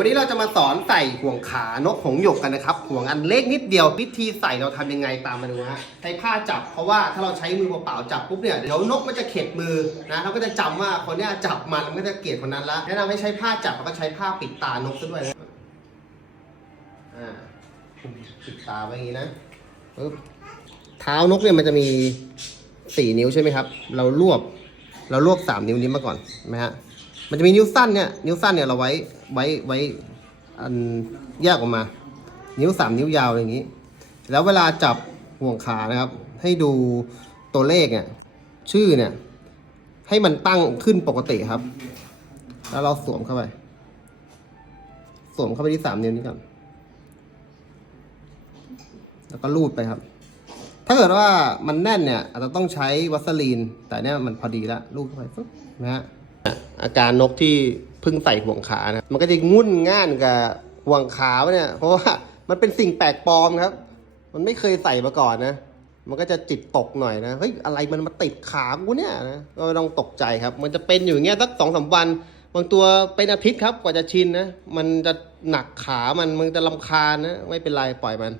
วันนี้เราจะมาสอนใส่ห่วงขานกหงหยกกันนะครับ ห่วงอันเล็กนิดเดียววิธีใส่เราทำยังไงตามมาดูฮะใช้ผ้าจับเพราะว่าถ้าเราใช้มือเปล่าจับปุ๊บเนี่ยเดี๋ยวนกมันจะเข็ดมือนะเราก็จะจำว่าคนนี้จับมันมันก็จะเกลียดคนนั้นละแนะนำให้ใช้ผ้าจับแล้วก็ใช้ผ้าปิดตานกซะด้วยนะอ่าปิดตาไว้อย่างนี้นะปึ๊บเท้านกเนี่ยมันจะมีสี่นิ้วใช่ไหมครับ เรารวบเรารวบสามนิ้วนี้มาก่อนไหมฮะ มันจะมีนิ้วสั้นเนี่ย นิ้วสั้นเนี่ยเราไว้ไว้ไว้อันแยกออกมา นิ้วสามนิ้วยาวอย่างนี้ แล้วเวลาจับห่วงขานะครับ ให้ดูตัวเลขเนี่ย ชื่อเนี่ย ให้มันตั้งขึ้นปกติครับ แล้วเราสวมเข้าไป สวมเข้าไปที่สามนิ้วนี้ก่อน แล้วก็ลูดไปครับ ถ้าเกิดว่ามันแน่นเนี่ย อาจจะต้องใช้วัสลีน แต่เนี่ยมันพอดีละลูกเข้าไปปุ๊บนะฮะ อาการนกที่เพิ่งใส่ห่วงขานะมันก็จะงุ่นง่านกับห่วงขาเนี่ยเพราะว่ามันเป็นสิ่งแปลกปลอมครับ มันไม่เคยใส่มาก่อนนะมันก็จะจิตตกหน่อยนะเฮ้ยอะไรมันมาติดขากูเนี่ยนะก็ต้องตกใจครับ มันจะเป็นอยู่อย่างเงี้ยสักสองสามวันบางตัวเป็นอาทิตย์ครับกว่าจะชินนะมันจะหนักขามันมันจะลำคาญนะไม่เป็นไรปล่อยมัน